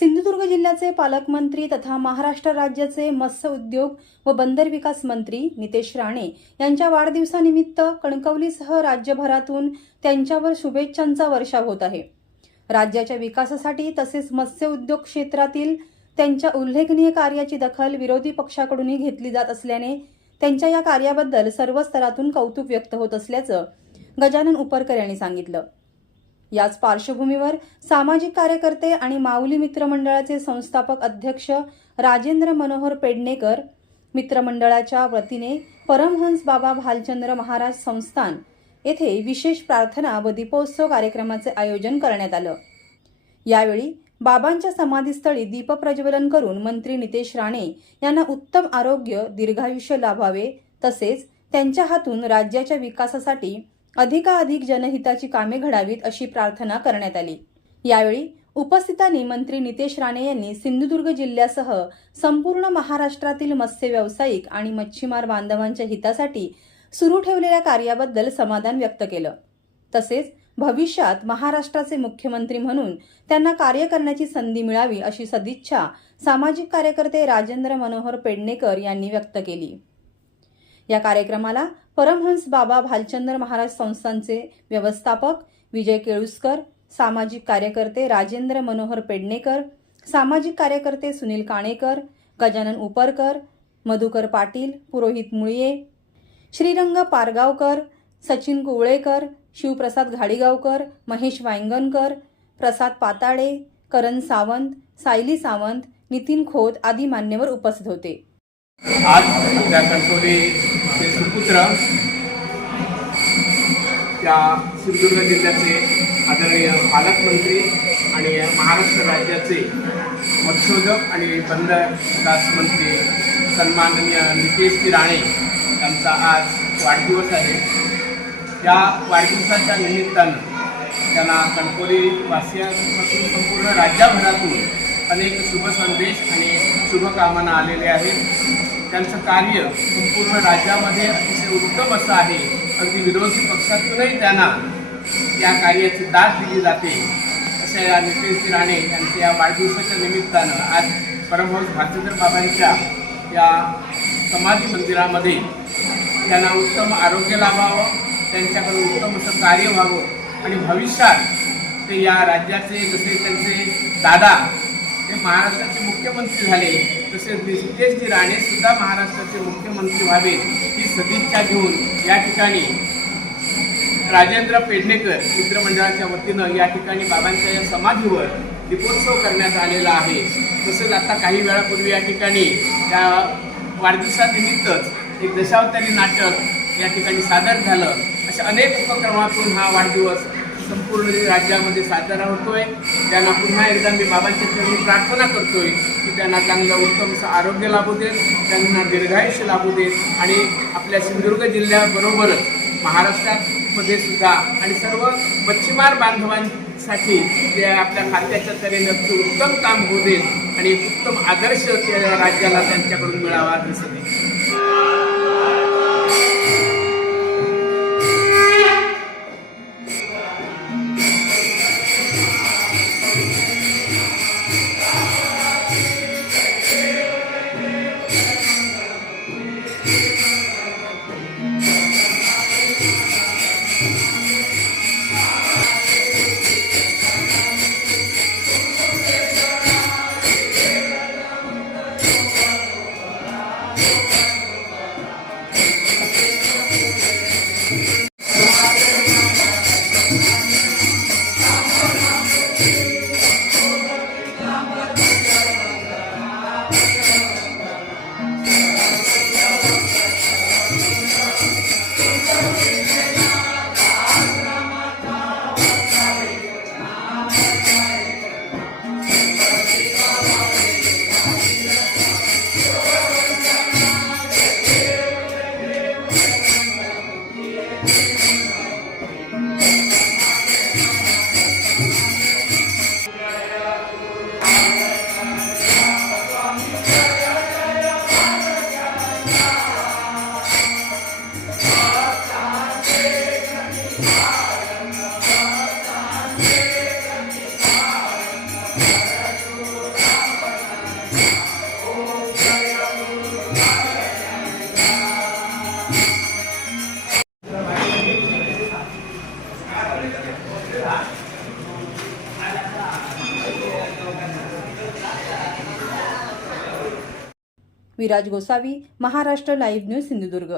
सिंधुदुर्ग जिल्ह्याचे पालकमंत्री तथा महाराष्ट्र राज्याचे मत्स्य उद्योग व बंदर विकास मंत्री नितेश राणे यांच्या वाढदिवसानिमित्त कणकवलीसह राज्यभरातून त्यांच्यावर शुभेच्छांचा वर्षाव होत आहे। राज्याच्या विकासासाठी तसेच मत्स्य उद्योग क्षेत्रातील त्यांच्या उल्लेखनीय कार्याची दखल विरोधी पक्षाकडूनही घेतली जात असल्याने त्यांच्या या कार्याबद्दल सर्व स्तरातून कौतुक व्यक्त होत असल्याचं गजानन उपरकर यांनी सांगितलं। याच पार्श्वभूमीवर सामाजिक कार्यकर्ते आणि माऊली मित्रमंडळाचे संस्थापक अध्यक्ष राजेंद्र मनोहर पेडणेकर मित्रमंडळाच्या वतीने परमहंस बाबा भालचंद्र महाराज संस्थान येथे विशेष प्रार्थना व दीपोत्सव कार्यक्रमाचे आयोजन करण्यात आलं। यावेळी बाबांच्या समाधीस्थळी दीपप्रज्वलन करून मंत्री नितेश राणे यांना उत्तम आरोग्य दीर्घायुष्य लाभावे तसेच त्यांच्या हातून राज्याच्या विकासासाठी अधिकाधिक जनहिताची कामे घडावीत अशी प्रार्थना करण्यात आली। यावेळी उपस्थितांनी मंत्री नितेश राणे यांनी सिंधुदुर्ग जिल्ह्यासह संपूर्ण महाराष्ट्रातील मत्स्य व्यावसायिक आणि मच्छीमार बांधवांच्या हितासाठी सुरू ठेवलेल्या कार्याबद्दल समाधान व्यक्त केलं। तसेच भविष्यात महाराष्ट्राचे मुख्यमंत्री म्हणून त्यांना कार्य करण्याची संधी मिळावी अशी सदिच्छा सामाजिक कार्यकर्ते राजेंद्र मनोहर पेडणेकर यांनी व्यक्त केली। या कार्यक्रमाला परमहंस बाबा भालचंद्र महाराज संस्थानचे व्यवस्थापक विजय केळुसकर, सामाजिक कार्यकर्ते राजेंद्र मनोहर पेडणेकर, सामाजिक कार्यकर्ते सुनील काणेकर, गजानन उपरकर, मधुकर पाटील, पुरोहित मुळये, श्रीरंग पारगावकर, सचिन कुवळेकर, शिवप्रसाद घाडीगावकर, महेश वांगणकर, प्रसाद पाताळे, करण सावंत, सायली सावंत, नितीन खोत आदी मान्यवर उपस्थित होते। आज आपल्या कणकवलीचे सुपुत्र त्या सिंधुदुर्ग जिल्ह्याचे आदरणीय पालकमंत्री आणि महाराष्ट्र राज्याचे मत्स्योद्योग आणि बंदर विकास मंत्री सन्माननीय नितेश राणे यांचा आज वाढदिवस आहे। या वाढदिवसाच्या निमित्तानं त्यांना कणकवली वासियांपासून संपूर्ण राज्यभरातून अनेक शुभ संदेश आणि शुभकामना आलेले आहेत। त्यांचं कार्य संपूर्ण राज्यामध्ये अतिशय उत्तम असं आहे। अगदी विरोधी पक्षातूनही त्यांना या कार्याची दाद दिली जाते। अशा या नितेश राणे यांच्या या वाढदिवसाच्या निमित्तानं आज परमहंस भालचंद्र बाबांच्या या समाधी मंदिरामध्ये त्यांना उत्तम आरोग्य लाभावं, त्यांच्याकडून उत्तम असं कार्य व्हावं आणि भविष्यात ते या राज्याचे जसे त्यांचे दादा हे महाराष्ट्राचे मुख्यमंत्री झाले तसेच नितेश राणे सुद्धा महाराष्ट्राचे मुख्यमंत्री व्हावे ही सदिच्छा घेऊन या ठिकाणी राजेंद्र पेडणेकर मित्रमंडळाच्या वतीनं या ठिकाणी बाबांच्या या समाधीवर दीपोत्सव करण्यात आलेला आहे। तसेच आता काही वेळापूर्वी या ठिकाणी या वाढदिवसानिमित्तच एक दशावतारी नाटक या ठिकाणी सादर झालं। अशा अनेक उपक्रमातून हा वाढदिवस संपूर्ण राज्यामध्ये साजरा होतोय। त्यांना पुन्हा एकदा मी बाबांच्या चरणी प्रार्थना करतोय की त्यांना चांगलं उत्तम असं आरोग्य लाभू देत, त्यांना दीर्घायुष्य लाभू देत आणि आपल्या सिंधुदुर्ग जिल्ह्याबरोबरच महाराष्ट्रामध्ये सुद्धा आणि सर्व मच्छीमार बांधवांसाठी ते आपल्या खात्याच्या तऱ्हेनं उत्तम काम होऊ देत आणि उत्तम आदर्श त्या राज्याला त्यांच्याकडून मिळावा असं विराज गोसावी, महाराष्ट्र लाईव्ह न्यूज, सिंधुदुर्ग.